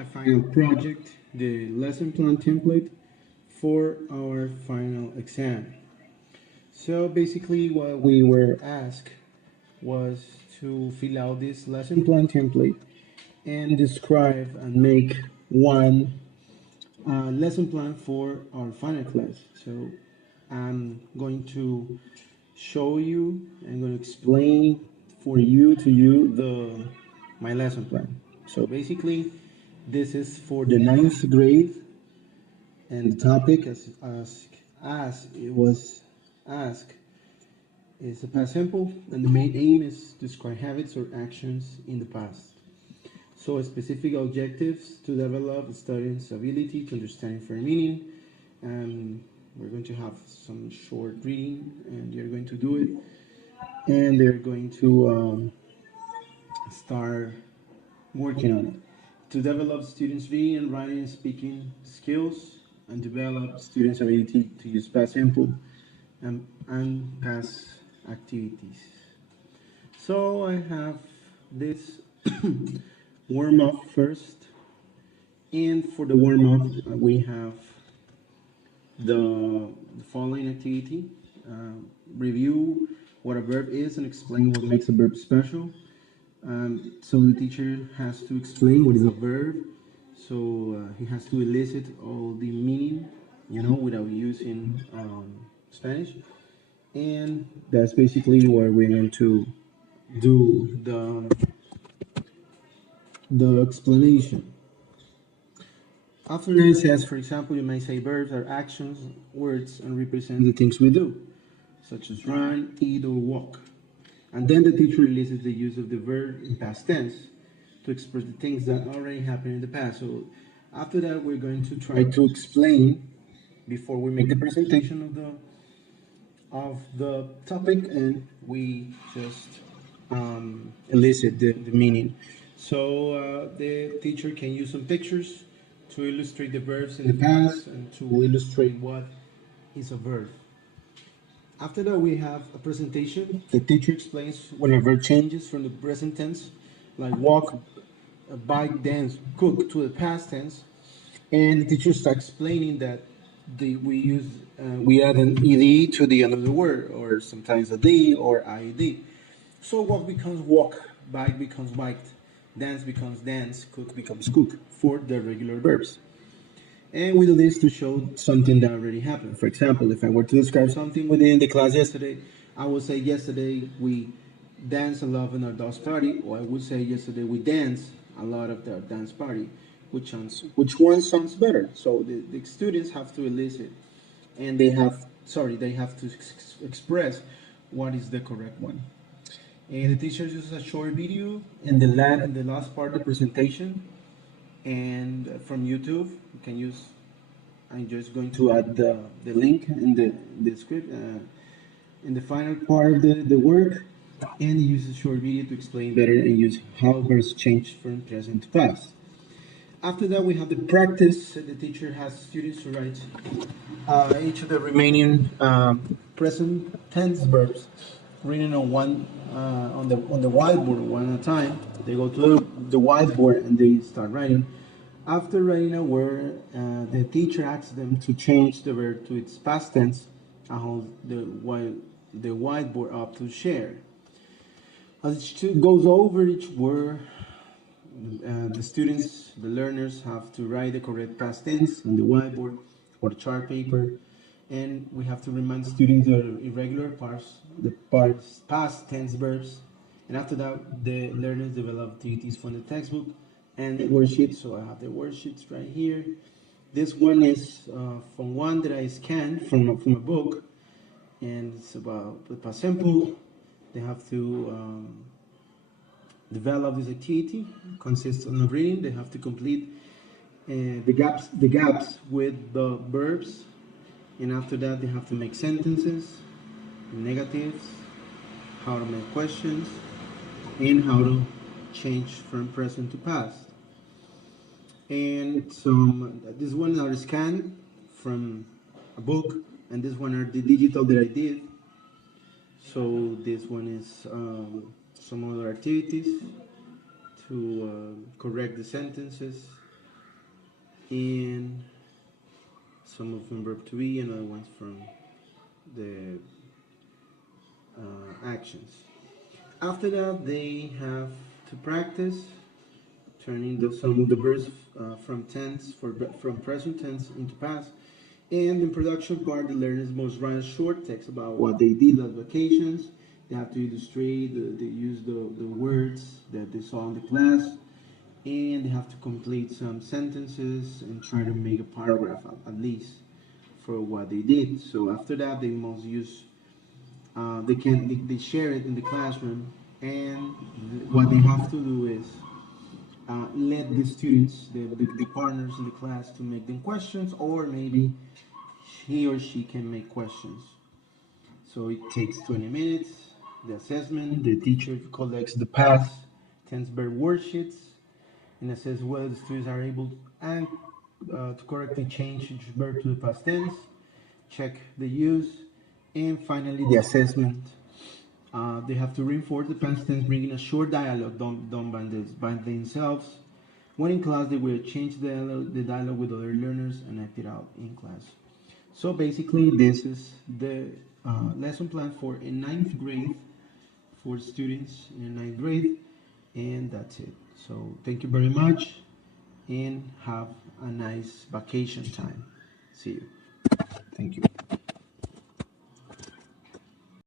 my final project, the lesson plan template for our final exam. So basically what we were asked was to fill out this lesson plan template and describe and make one lesson plan for our final class. So I'm going to show you, I'm going to explain for you to you the my lesson plan. So basically this is for the ninth grade, and the topic as it was asked is the past simple, and the main aim is to describe habits or actions in the past. So specific objectives to develop the student's ability to understand inferred meaning. And we're going to have some short reading, and you're going to do it, and they're going to start working on it. To develop students' reading and writing and speaking skills, and develop students' ability to use past simple and past activities. So I have this warm up first, and for the warm up, we have the following activity: review what a verb is and explain what makes a verb special. So the teacher has to explain what is a verb. So he has to elicit all the meaning, without using Spanish. And that's basically what we're going to do the explanation. After that, it says, for example, you may say verbs are actions, words, and represent the things we do, such as run, eat, or walk. And then the teacher releases the use of the verb in past tense to express the things that already happened in the past. So after that, we're going to try to explain before we make the presentation of the topic, and we just elicit the meaning. So the teacher can use some pictures to illustrate the verbs in the past and to illustrate what is a verb. After that, we have a presentation. The teacher explains when a verb changes from the present tense, like walk, bike, dance, cook, to the past tense, and the teacher starts explaining that we add an ed to the end of the word, or sometimes a d or ied. So walk becomes walk, bike becomes biked, dance becomes dance, cook becomes cook for the regular verbs. And we do this to show something that already happened. For example, if I were to describe something within the class yesterday, I would say yesterday we danced a lot in our dance party, or I would say yesterday we danced a lot of the dance party. Which one sounds better? So the students have to elicit, and they have to express what is the correct one. And the teacher uses a short video in the last part of the presentation, and from YouTube. You can use. I'm just going to add the link in the script in the final part of the work, and use a short video to explain better and use how verbs change from present to past. After that, we have the practice. The teacher has students to write each of the remaining present tense verbs written on one on the whiteboard one at a time. They go to the whiteboard and they start writing. After writing a word, the teacher asks them to change the verb to its past tense and hold the whiteboard up to share. As it goes over each word, the students, the learners, have to write the correct past tense on the whiteboard or the chart paper, and we have to remind students the irregular parts, the parts past tense verbs, and after that, the learners develop activities from the textbook and the worksheets. So I have the worksheets right here. This one is from one that I scanned from a book, and it's about the past simple. They have to develop this activity. Consists of reading. They have to complete the gaps with the verbs, and after that they have to make sentences, negatives, how to make questions, and how to change from present to past. And some this one are scanned from a book, and this one are the digital that I did. So this one is some other activities to correct the sentences, and some of them verb to be, and other ones from the actions. After that, they have to practice turning some of the verbs from from present tense into past. And in production part, the learners must write a short text about what they did on vacations. They have to illustrate, they use the words that they saw in the class, and they have to complete some sentences and try to make a paragraph at least for what they did. So after that, they must use they share it in the classroom, and what they have to do is let the students, the partners in the class, to make them questions, or maybe he or she can make questions. So it takes 20 minutes. The assessment, the teacher collects the past tense verb worksheets and assess whether the students are able and to correctly change each verb to the past tense, check the use, and finally the assessment. They have to reinforce the past tense, bringing a short dialogue done by themselves. When in class, they will change the dialogue with other learners and act it out in class. So basically, this is the lesson plan for a ninth grade for students in a ninth grade, and that's it. So thank you very much, and have a nice vacation time. See you. Thank you.